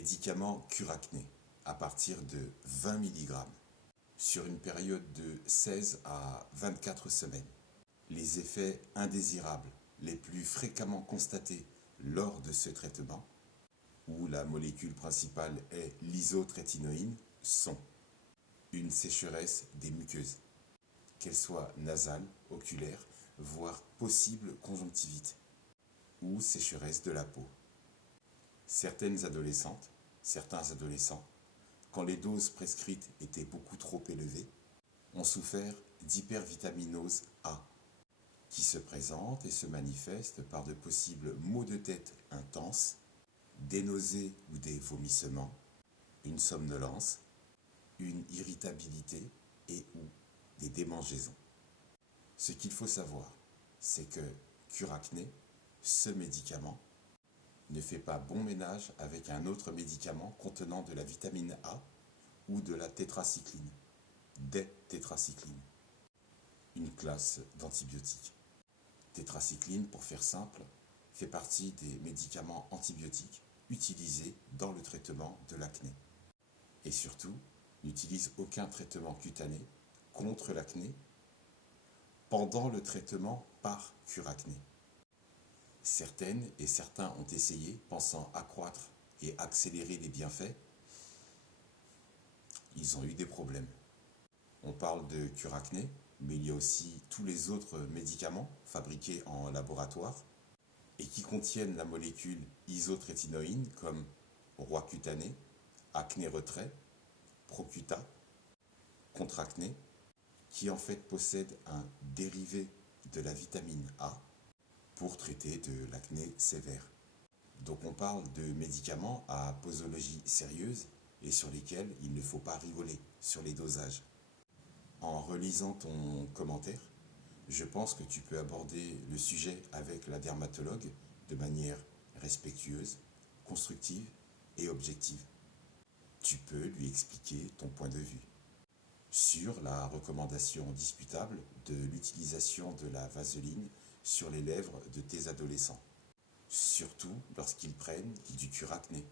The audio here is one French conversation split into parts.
Médicament cure-acné à partir de 20 mg sur une période de 16 à 24 semaines. Les effets indésirables les plus fréquemment constatés lors de ce traitement, où la molécule principale est l'isotrétinoïne, sont une sécheresse des muqueuses, qu'elles soient nasales, oculaires, voire possible conjonctivite, ou sécheresse de la peau. Certaines adolescentes, certains adolescents, quand les doses prescrites étaient beaucoup trop élevées, ont souffert d'hypervitaminose A, qui se présente et se manifeste par de possibles maux de tête intenses, des nausées ou des vomissements, une somnolence, une irritabilité et ou des démangeaisons. Ce qu'il faut savoir, c'est que cure-acné, ce médicament, ne fait pas bon ménage avec un autre médicament contenant de la vitamine A ou de la tétracycline, des tétracyclines, une classe d'antibiotiques. Tétracycline, pour faire simple, fait partie des médicaments antibiotiques utilisés dans le traitement de l'acné. Et surtout, n'utilise aucun traitement cutané contre l'acné pendant le traitement par cure-acné. Certaines et certains ont essayé, pensant accroître et accélérer les bienfaits. Ils ont eu des problèmes. On parle de cure-acné, mais il y a aussi tous les autres médicaments fabriqués en laboratoire et qui contiennent la molécule isotrétinoïne comme Roaccutané, Acné Retrait, Procuta, Contre-acné, qui en fait possèdent un dérivé de la vitamine A pour traiter de l'acné sévère. Donc on parle de médicaments à posologie sérieuse et sur lesquels il ne faut pas rigoler sur les dosages. En relisant ton commentaire, je pense que tu peux aborder le sujet avec la dermatologue de manière respectueuse, constructive et objective. Tu peux lui expliquer ton point de vue sur la recommandation discutable de l'utilisation de la vaseline sur les lèvres de tes adolescents, surtout lorsqu'ils prennent du cure-acné.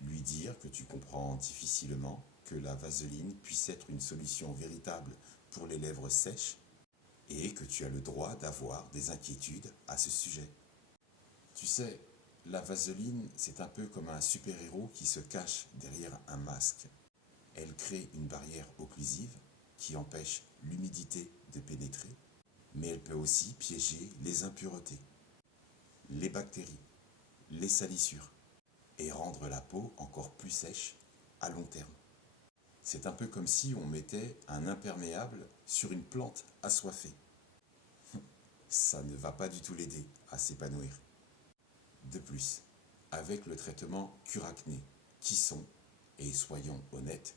Lui dire que tu comprends difficilement que la vaseline puisse être une solution véritable pour les lèvres sèches et que tu as le droit d'avoir des inquiétudes à ce sujet. Tu sais, la vaseline, c'est un peu comme un super-héros qui se cache derrière un masque. Elle crée une barrière occlusive qui empêche l'humidité de pénétrer, mais elle peut aussi piéger les impuretés, les bactéries, les salissures et rendre la peau encore plus sèche à long terme. C'est un peu comme si on mettait un imperméable sur une plante assoiffée. Ça ne va pas du tout l'aider à s'épanouir. De plus, avec le traitement cure-acné, qui sont, et soyons honnêtes,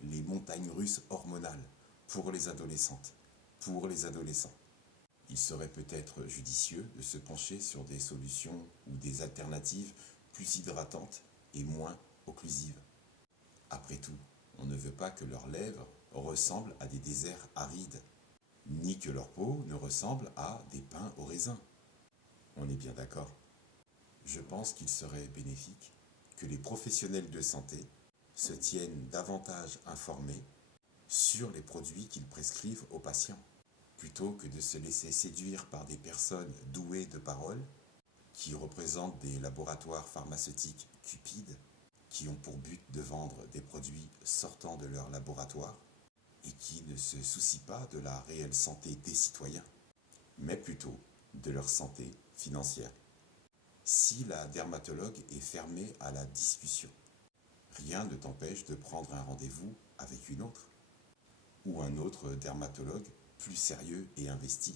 les montagnes russes hormonales pour les adolescentes, pour les adolescents. Il serait peut-être judicieux de se pencher sur des solutions ou des alternatives plus hydratantes et moins occlusives. Après tout, on ne veut pas que leurs lèvres ressemblent à des déserts arides, ni que leur peau ne ressemble à des pins au raisin. On est bien d'accord. Je pense qu'il serait bénéfique que les professionnels de santé se tiennent davantage informés sur les produits qu'ils prescrivent aux patients, plutôt que de se laisser séduire par des personnes douées de parole qui représentent des laboratoires pharmaceutiques cupides qui ont pour but de vendre des produits sortant de leur laboratoire et qui ne se soucient pas de la réelle santé des citoyens, mais plutôt de leur santé financière. Si la dermatologue est fermée à la discussion, rien ne t'empêche de prendre un rendez-vous avec une autre ou un autre dermatologue plus sérieux et investi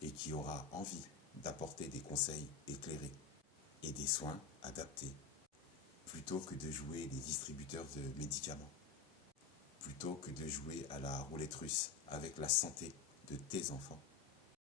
et qui aura envie d'apporter des conseils éclairés et des soins adaptés plutôt que de jouer les distributeurs de médicaments, plutôt que de jouer à la roulette russe avec la santé de tes enfants.